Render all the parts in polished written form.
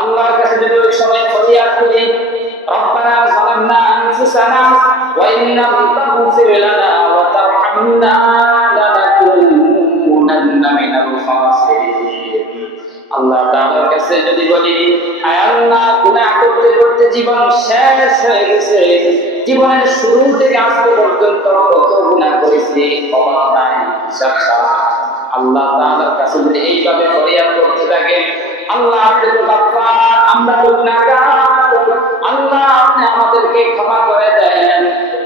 আল্লাহর কাছে যদি ওই সময় ফরিয়াদ করি, রব্বানা যালামনা আনফুসানা ওয়া ইন লাম তাগফির লানা ওয়া তারহামনা লানাকুনান্না মিনাল খাসিরিন। আল্লাহ তাআলার কাছে যদি বলি, আয় আল্লাহ, গুনাহ করতে করতে জীবন শেষ হয়ে গেছে, জীবনের শুরু থেকে আজ পর্যন্ত কত গুনাহ করেছি, অভাব নাই, হিসাব ছাড়া। আল্লাহ তাআলার কাছে যদি এইভাবে ফরিয়াদ করতে থাকে, আল্লাহ আপনি তো গাফফার, আমরা তো গুনাহগার, আল্লাহ আপনি আমাদেরকে ক্ষমা করে দেন,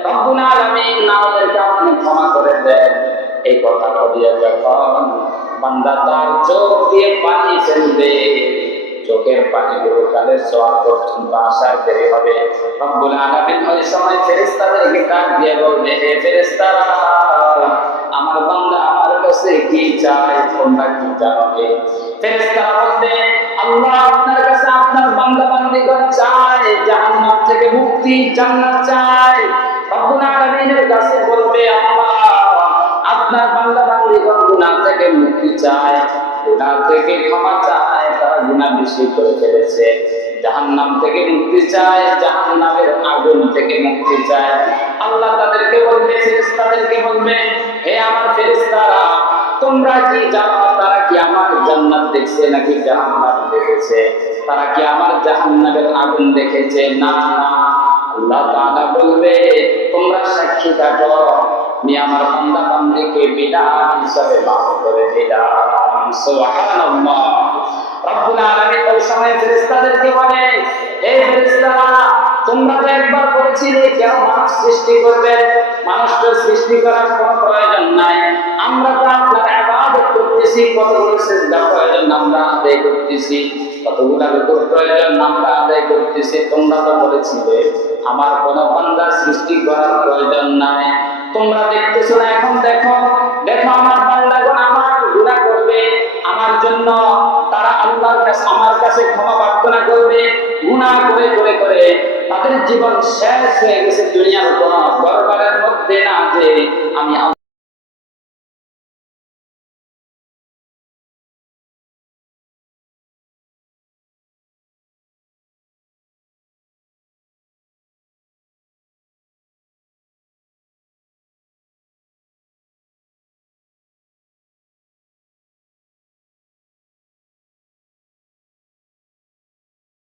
রব্বুল আলামিন আমাদেরকে আপনি ক্ষমা করে দেন, এই কথা বলিয়া যখন বান্দা তার চোখ দিয়ে পানি ফেলবে, চোখের পানিগুলো কালের সোয়াব পর্যন্ত আসার দেরি হবে। রব্বুল আলামিন ওই সময় ফেরেশতাদেরকে ডাক দিয়ে বলবে, হে ফেরেশতারা, আমার বান্দা আমার কাছে কি চায়, তোমরা কি জানবে? ফেরেশতারা বলবে, আল্লাহ আপনার কাছে আপনার বান্দা বান্দীগণ চায় জাহান্নাম থেকে মুক্তি, জান্নাত চায়। রব্বুল আলামিনের কাছে বলবে, আল্লাহ আপনার বান্দা বান্দীগণ গুনাহ থেকে মুক্তি চায়, গুনাহ থেকে ক্ষমা চায়, তারা গুনাহ বেশি করে ফেলেছে, জাহান্নাম থেকে মুক্তি চায়, জাহান্নামের আগুন থেকে মুক্তি চায়। আল্লাহ তাদেরকে বলবে, ফেরেশতাদেরকে বলবে, হে আমার ফেরেশতারা, তোমরা কি জানো তারা কি আমার জান্নাত দেখছে নাকি জাহান্নাম দেখেছে? তারা কি আমার জাহান্নামের আগুন দেখেছে? না না। আল্লাহ তাআলা বলবে, তোমরা সাক্ষী থাকো, আমি আমার বান্দা বান্দীকে বিধান হিসাবে মাফ করে দিলাম। সুবহানাল্লাহ। রব্বুল আলামিন ওই সময় ফেরেশতাদেরকে বলে, হে ফেরেশতারা, তোমরা তো একবার বলেছিলে কেন মানুষ সৃষ্টি করবেন, মানুষ তো সৃষ্টি করার কোনো প্রয়োজন নাই, আমরা তো আপনার ইবাদত করতেছি, কতগুলো সিজদা প্রয়োজন আমরা আদায় করতেছি, কতগুলো রুকুর প্রয়োজন আমরা আদায় করতেছি, তোমরা তো বলেছিলে আমার কোনো বান্দা সৃষ্টি করার প্রয়োজন নাই। তোমরা দেখতেছো না, এখন দেখো, দেখো আমার বান্দাগণ আমার গুনাহ করবে, আমার জন্য তারা আল্লাহর কাছে আমার কাছে ক্ষমা প্রার্থনা করবে, গুনাহ করে করে করে তাদের জীবন শেষ হয়ে গেছে দুনিয়ার কোনো দরবারের মধ্যে, না যে আমি